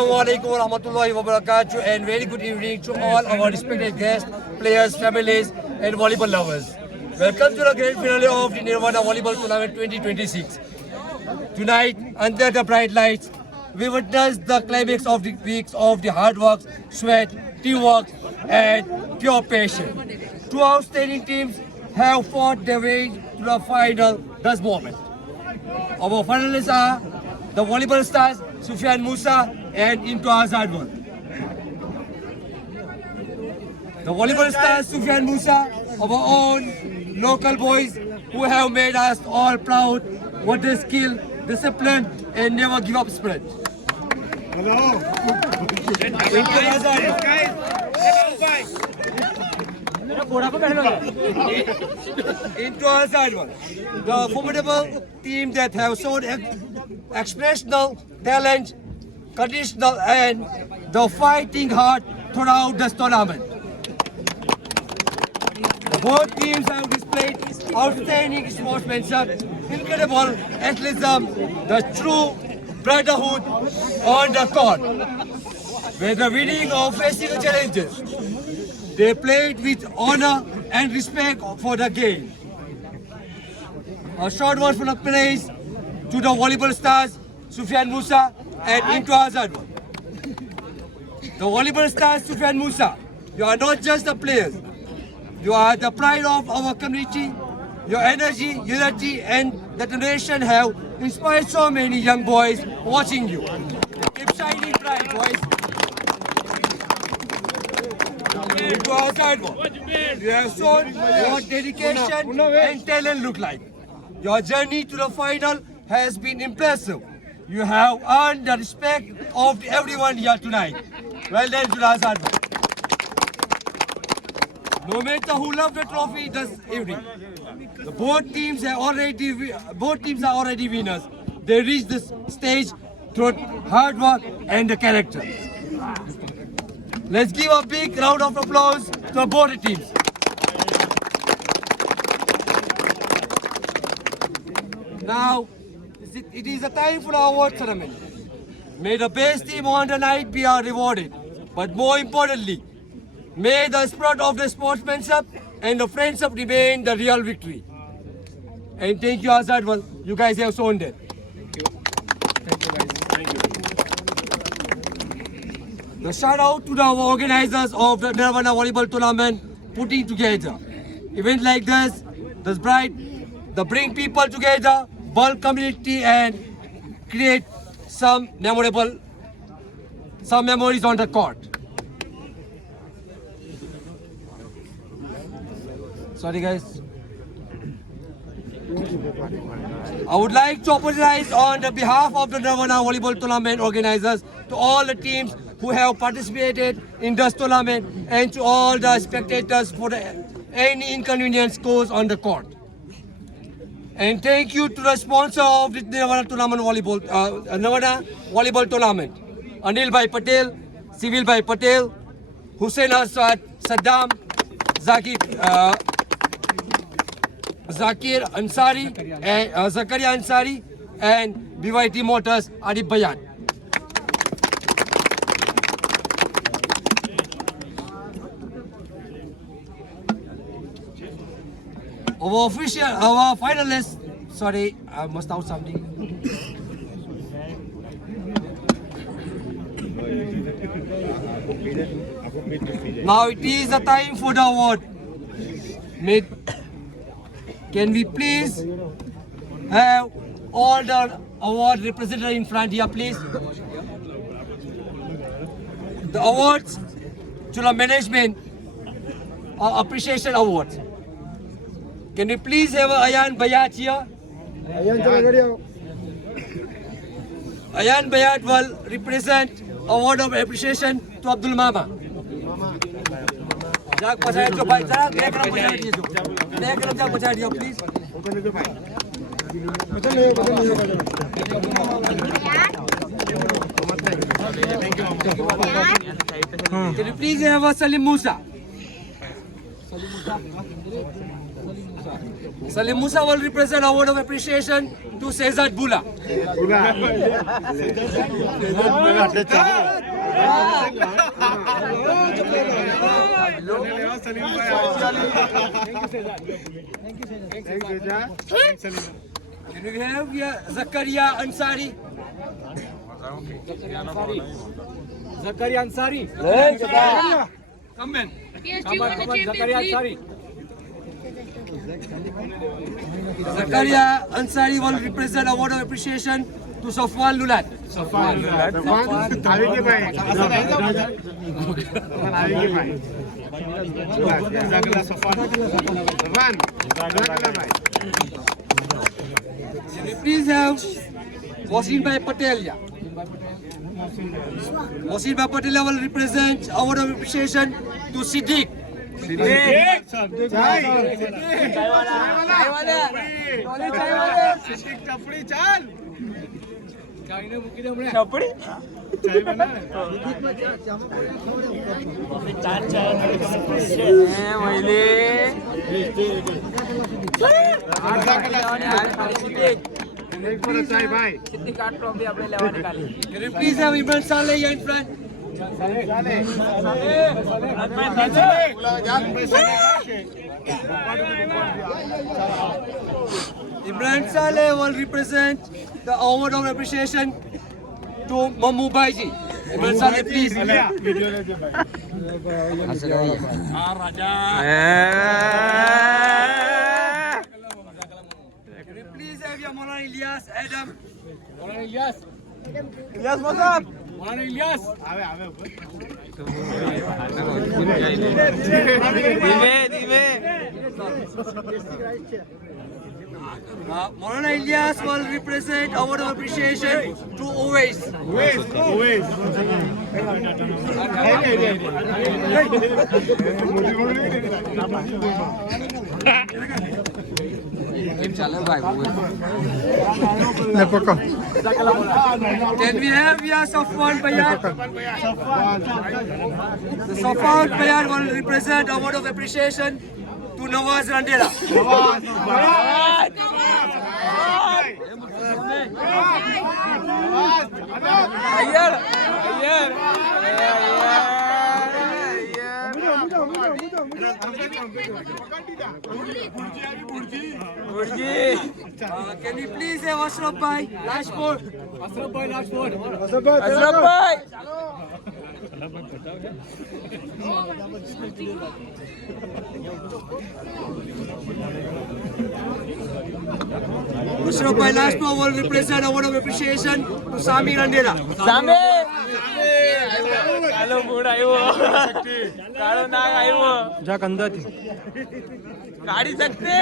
Assalamualaikum warahmatullahi wabarakatuh, and very good evening to all our respected guests, players, families and volleyball lovers. Welcome to the grand finale of the Nirvana Volleyball Tournament 2026. Tonight, under the bright lights, we witness the climax of the weeks of the hard work, sweat, teamwork and pure passion. Two outstanding teams have fought their way to the final this moment. Our finalists are the volleyball stars Sufyan Musa and Imtiaz Adwan. The volleyball stars Sufyan Musa, our own local boys who have made us all proud with their skill, discipline and never give up spirit. Imtiaz Adwan, the formidable team that have shown exceptional talent, conditional and the fighting heart throughout this tournament. Both teams have displayed outstanding sportsmanship, incredible athleticism, the true brotherhood on the court. Whether winning or facing challenges, they played with honor and respect for the game. A short word from the praise to the volleyball stars Sufyan Musa and Imtiaz Adwan. The volleyball stars Sufyan Musa, you are not just the players, you are the pride of our community. Your energy, unity and determination have inspired so many young boys watching you. Keep shining bright, boys. Imtiaz Adwan, you have shown what dedication and talent look like. Your journey to the final has been impressive. You have earned the respect of everyone here tonight. Well done, Imtiaz Adwan. No matter who loved the trophy this evening, both teams are already winners. They reached this stage through hard work and the character. Let's give a big round of applause to both teams. Now, it is a time for our award ceremony. May the best team on the night be rewarded. But more importantly, may the spirit of the sportsmanship and the friendship remain the real victory. And thank you, Azad. Well, you guys have shown that. Thank you, guys. Thank you. The shout out to the organizers of the Nirvana Volleyball Tournament putting together events like this bring people together, build community and create some memories on the court. Sorry guys. I would like to apologize on the behalf of the Nirvana Volleyball Tournament organizers to all the teams who have participated in this tournament and to all the spectators for any inconvenience caused on the court. And thank you to the sponsor of the Nirvana Volleyball Tournament, Anil Bhai Patel, Civil Bhai Patel, Hussein Asad, Saddam, Zakir Ansari, and Zakaria Ansari, and BYT Motors, Adib Bayan. Our finalists, sorry, I must out something. Now it is the time for the award. Can we please have all the award represented in front here, please? The awards to the management are appreciation awards. Can we please have Ayan Bayat here? Ayan Bayat will represent award of appreciation to Abdul Mama. Please. Can you please have Salim Musa? Salim Musa will represent a word of appreciation to Sezad Bula. Can we have Zakaria Ansari? Zakaria Ansari. Come in. Come on, Zakaria Ansari. Zakaria Ansari will represent a word of appreciation to Safwan Lulat. Can we please have Mohsin Bhai Patel? Mohsin Bhai Patel will represent a word of appreciation to Siddiq. Can you please have Imran Saleh here in front? Imran Saleh will represent the award of appreciation to Mamu Baiji. Imran Saleh, please. Can you please have your Maulana Ilyas Adam? Maulana Ilyas. Ilyas, what's up? Maulana Ilyas. Maulana Ilyas will represent a word of appreciation to Owais. Can we have here Safwan Bayat? The Safwan Bayat will represent a word of appreciation to Nawaz Randela. Can we please have Ashraf Bhai Lashpur? Ashraf Bhai Lashpur. Ashraf Bhai. Ashraf Bhai Lashpur will represent a word of appreciation to Sami Randela. कालो बुड आयो कालो नाग आयो जा कंदा थी काढी सकते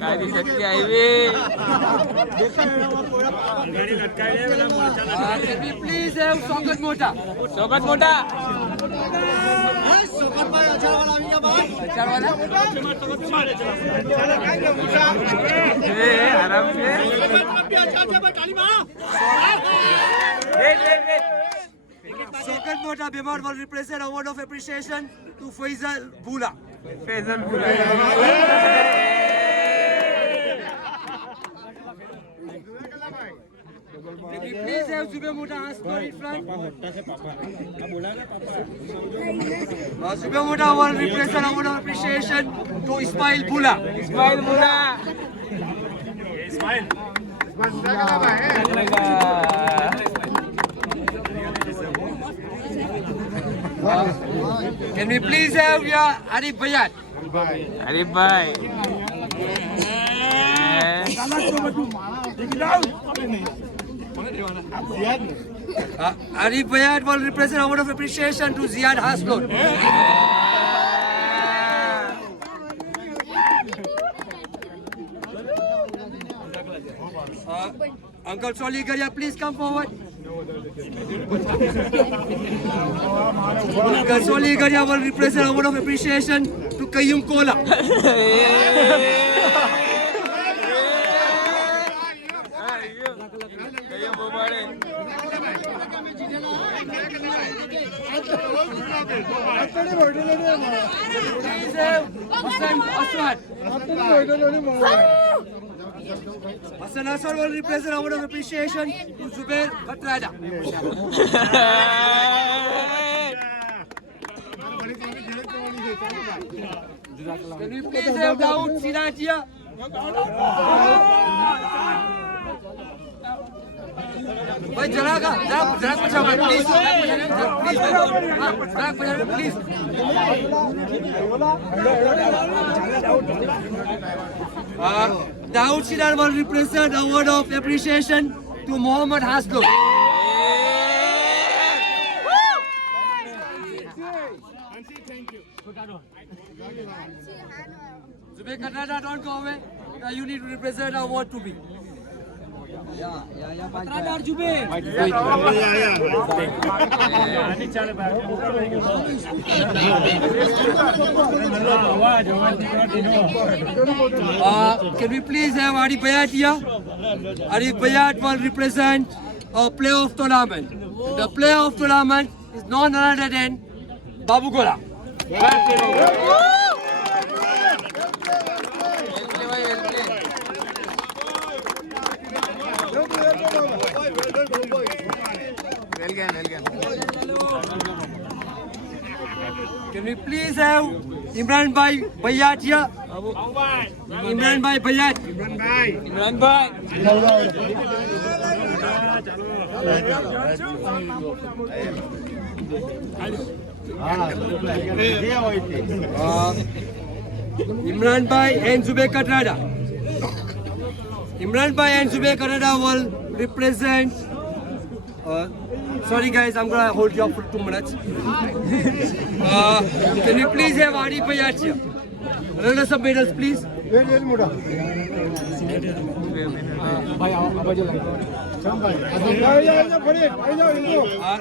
काढी सकते आईवे Can we please have Sokat Mota? सोकत मोठा आराम से Sokat Mota Bimar will represent a word of appreciation to Faisal Bula. Faizal Can we please have Zubair Mota Asper in front? Zubair Mota will represent a word of appreciation to Ismail Bula. Ismail बुरा Can we please have your Arif Bayat? अरे भाई Arif Bayat will represent a word of appreciation to Ziad Haslon. Uncle Soli Garia, please come forward. Uncle Soli Garia will represent a word of appreciation to Kayyum Kola. Kaya bumari. Please have Hassan Aswad. Hassan Aswad will represent a word of appreciation to Zubair Khatrada. Can we please have Dawood Sirajia? भाई जरा पछा please please Dawood Sirar will represent a word of appreciation to Mohammad Haslo. Zubair Khatrada, don't go away. You need to represent a word to me. Can we please have Arif Bayat here? Arif Bayat will represent a playoff tournament. The playoff tournament is none other than Babu Gola. Can we please have Imran Bhai Bayat here? Imran Bhai Bayat. Imran bhai. Imran Bhai and Zubair Khatrada. Imran Bhai and Zubair Khatrada will represent. Sorry guys, I'm gonna hold you up for 2 minutes. Can you please have Arif Bayat here? Runners up medals, please.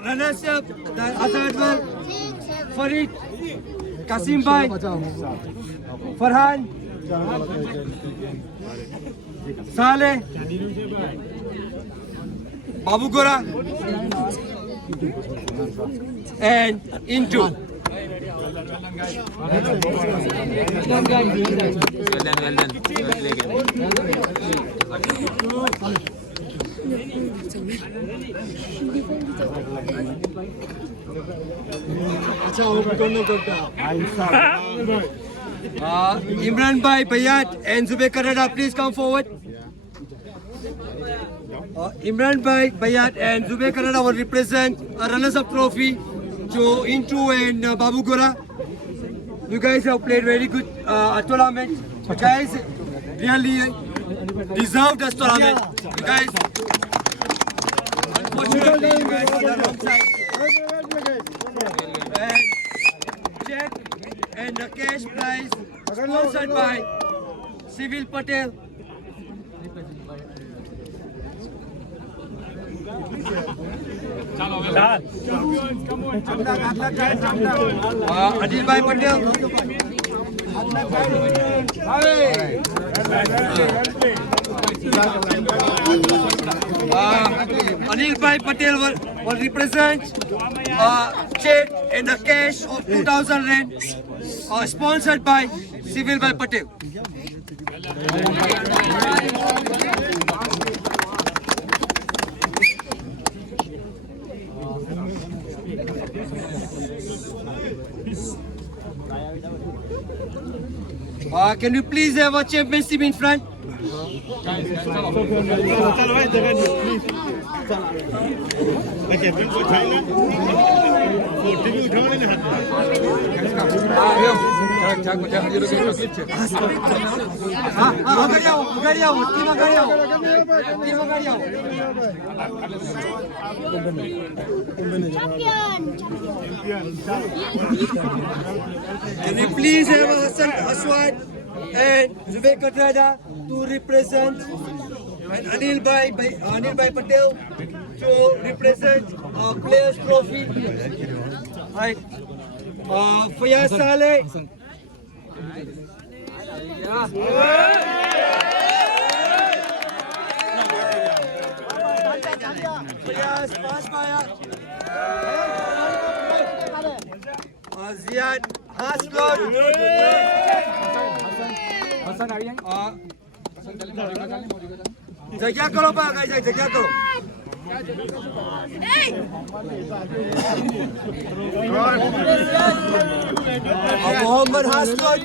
Runners up, Azadwal, Farid, Kasim Bhai, Farhan, Saleh, Babu Gora, and Intu. Well done. Imran Bhai Bayat and Zubair Khatrada, please come forward. Imran Bhai Bayat and Zubair Khatrada will represent a runners-up trophy to Intu and Babu Gora. You guys have played very good tournament. You guys really deserve this tournament. You guys, unfortunately, you guys are the wrong side. And check and the cash prize sponsored by Civil Patel. Adil Bhai Patel. Anil Bhai Patel will represent check and the cash of 2,000 rand sponsored by Civil Bhai Patel. Can you please have a championship in front? Can you please have Hassan Aswad and Zubair Khatrada to represent, and Anil Bhai Patel to represent Players Trophy. Right. Fayaz Saleh. Fayaz, pass Maya. Ziad, Haslot. जगह करो बा guys जगह करो मोहम्मद हास्कन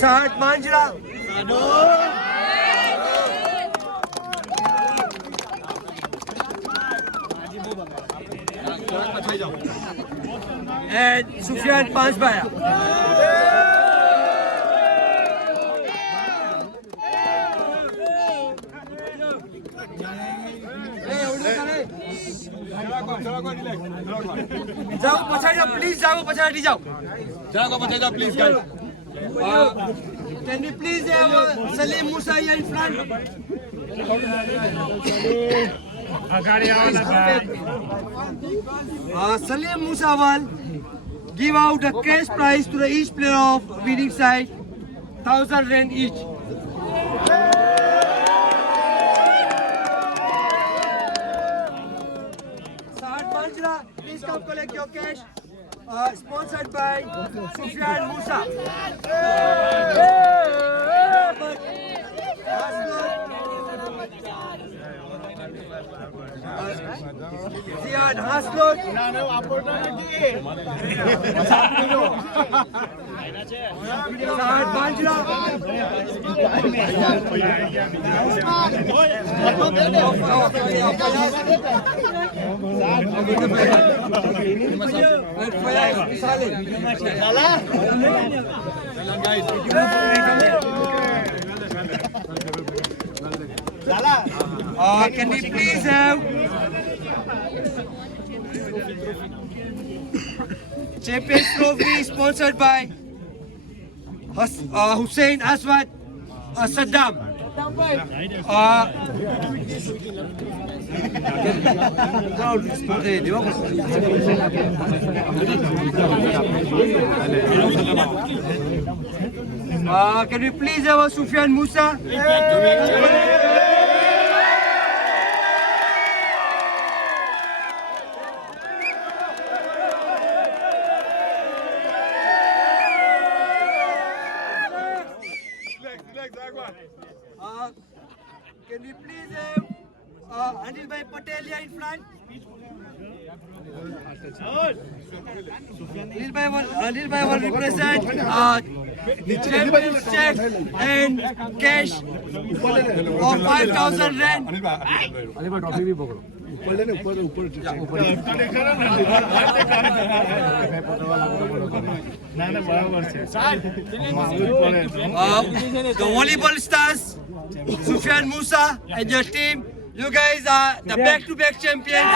साठ मांजरा and Sufyan Panchbaya. जाओ पछाड़ी जाओ please जाओ पछाड़ी जाओ जाओ पछाड़ी जाओ please guys can we please have Salim Musa here in front Salim Musa will give out a cash prize to each player of winning side 1,000 rand each. Sahad Manjra, please come collect your cash. Sponsored by Sufyan Musa. Ziad Haslot. Sahad Manjra. Can we please have Champions Trophy sponsored by Hussein Aswad Saddam. Can we please have Sufyan Musa? Can we please have Anil Bhai Patel here in front? Anil Bhai will represent champion's check and cash of 5,000 rand. The volleyball stars Sufyan Musa and your team, you guys are the back-to-back champions.